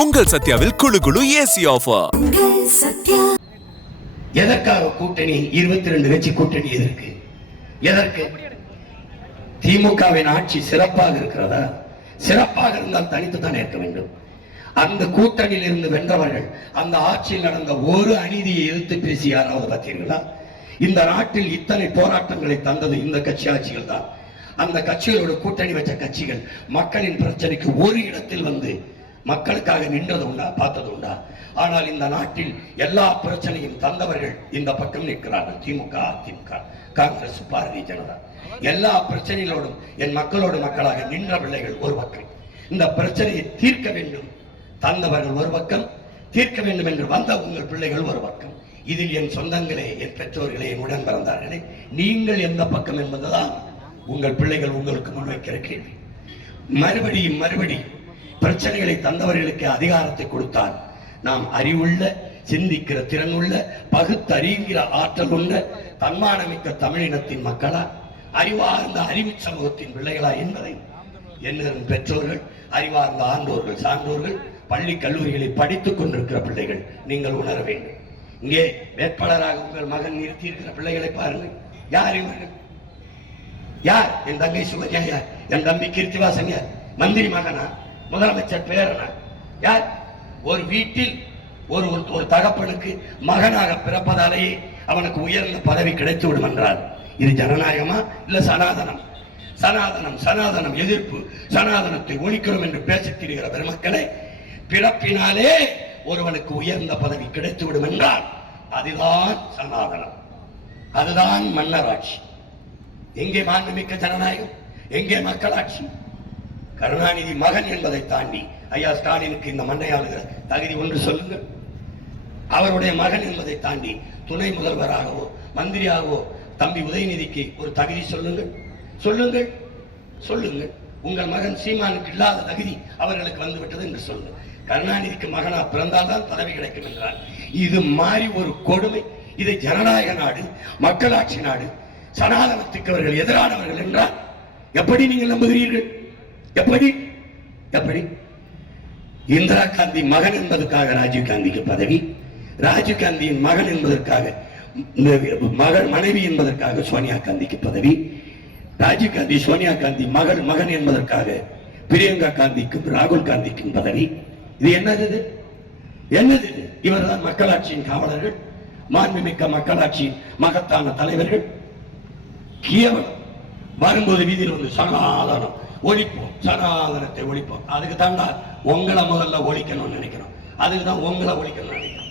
உங்கள் சத்யாவில் குளு குளு ஏசி ஆஃபர். எதற்காக கூட்டணி? 22 கட்சி கூட்டணி எதற்கு? திமுகவின் ஆட்சி சிறப்பாக இருக்கிறதா? சிறப்பாக இருந்தால் தனித்து தான் ஏற்க வேண்டும். அந்த கூட்டணியில் இருந்து வென்றவர்கள் அந்த ஆட்சியில் நடந்த ஒரு அநீதியை எதிர்த்து பேசி யாராவது பார்த்தீர்களா? இந்த நாட்டில் இத்தனை போராட்டங்களை தந்தது இந்த கட்சி ஆட்சிகள் தான். அந்த கட்சிகளோட கூட்டணி வச்ச கட்சிகள் மக்களின் பிரச்சனைக்கு ஒரு இடத்தில் வந்து மக்களுக்காக நின்றது உண்டா? பார்த்தது உண்டா? ஆனால் இந்த நாட்டில் எல்லா பிரச்சனையும் தந்தவர்கள் இந்த பக்கம் நிற்கிறார்கள். திமுக, அதிமுக, காங்கிரஸ், பாரதிய ஜனதா. எல்லா பிரச்சனைகளோடும் என் மக்களோடு மக்களாக நின்ற பிள்ளைகள் ஒரு பக்கம். இந்த பிரச்சனையை தீர்க்க வேண்டும் தந்தவர்கள் ஒரு பக்கம், தீர்க்க வேண்டும் என்று வந்த உங்கள் பிள்ளைகள் ஒரு பக்கம். இதில் என் சொந்தங்களே, என் பெற்றோர்களே, என் உடன் பிறந்தார்களே, நீங்கள் எந்த பக்கம் என்பதுதான் உங்கள் பிள்ளைகள் உங்களுக்கு முன்வைக்கிற கேள்வி. மறுபடியும் பிரச்சனைகளை தந்தவர்களுக்கு அதிகாரத்தை கொடுத்தால் நாம் அறிவுள்ள, சிந்திக்கிற திறனுள்ள, பகுத்தறிகிற ஆற்றல் உள்ள, தன்மானமிக்க தமிழினத்தின் மக்களா, அறிவார்ந்த அறிவு சமூகத்தின் பிள்ளைகளா என்பதை என்னும் பெற்றோர்கள், அறிவார்ந்த ஆண்டோர்கள், சான்றோர்கள், பள்ளி கல்லூரிகளில் படித்துக் கொண்டிருக்கிற பிள்ளைகள் நீங்கள் உணர வேண்டும். இங்கே வேட்பாளராக உங்கள் மகன் நிறுத்தி இருக்கிற பிள்ளைகளை பாருங்கள். யார் இவர்கள்? யார்? என் தங்கை சுகன்யா யார்? என் தம்பி கீர்த்திவாசன் யார்? மந்திரி மகனா? முதலமைச்சர் பேரனா? யார்? ஒரு வீட்டில் ஒரு தகப்பனுக்கு மகனாக பிறப்பதாலேயே அவனுக்கு உயர்ந்த பதவி கிடைத்து விடும் என்றால் இது ஜனநாயகமா? இல்ல சனாதனம்? சனாதனம் எதிர்ப்பு, சனாதனத்தை ஒழிக்கிறோம் என்று பேசித் திரிகிற பெருமக்களே, பிறப்பினாலே ஒருவனுக்கு உயர்ந்த பதவி கிடைத்து விடும் என்றால் அதுதான் சனாதனம், அதுதான் மன்னராட்சி. எங்கே மாண்புமிக்க ஜனநாயகம்? எங்கே மக்களாட்சி? கருணாநிதி மகன் என்பதை தாண்டி ஐயா ஸ்டாலினுக்கு இந்த மண்ணை ஆளுகிற தகுதி ஒன்று சொல்லுங்கள். அவருடைய மகன் என்பதை தாண்டி துணை முதல்வராகவோ மந்திரியாகவோ தம்பி உதயநிதிக்கு ஒரு தகுதி சொல்லுங்கள். உங்கள் மகன் சீமானுக்கு இல்லாத தகுதி அவர்களுக்கு வந்துவிட்டது என்று சொல்லுங்கள். கருணாநிதிக்கு மகனா பிறந்தால்தான் பதவி கிடைக்கும் என்றார். இது மாறி ஒரு கொடுமை. இதை ஜனநாயக நாடு, மக்களாட்சி நாடு, சனாதனத்துக்கு அவர்கள் எதிரானவர்கள் என்றால் எப்படி நீங்கள் நம்புகிறீர்கள்? எப்படி? இந்திரா காந்தி மகன் என்பதற்காக ராஜீவ் காந்திக்கு பதவி, ராஜீவ் காந்தியின் மகன் என்பதற்காக மனைவி என்பதற்காக சோனியா காந்திக்கு பதவி, ராஜீவ் காந்தி சோனியா காந்தி மகன் என்பதற்காக பிரியங்கா காந்திக்கும் ராகுல் காந்திக்கும் பதவி. இது என்னது? இவர்தான் மக்களாட்சியின் காவலர்கள், மாண்புமிக்க மக்களாட்சியின் மகத்தான தலைவர்கள். கேவலம் வரும்போது வீதியில் வந்து சனாதனம் ஒழிப்போம், சனாதனத்தை ஒழிப்போம். அதுக்கு தாண்டா உங்களை முதல்ல ஒழிக்கணும்னு நினைக்கிறோம். அதுக்கு தான் உங்களை ஒழிக்கணும்னு நினைக்கிறோம்.